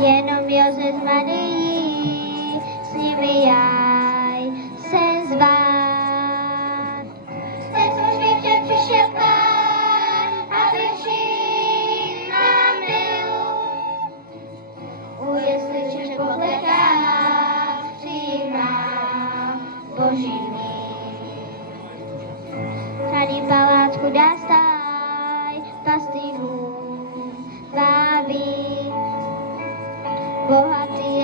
jenom Jozef s Marií, s nimi jaj se zvát. V té službě přišel Pán, aby vším nám byl. U jesliček pokleká, přijímá Boží mír. Tady palátku dá stáj, pastýřům vábí, bohatý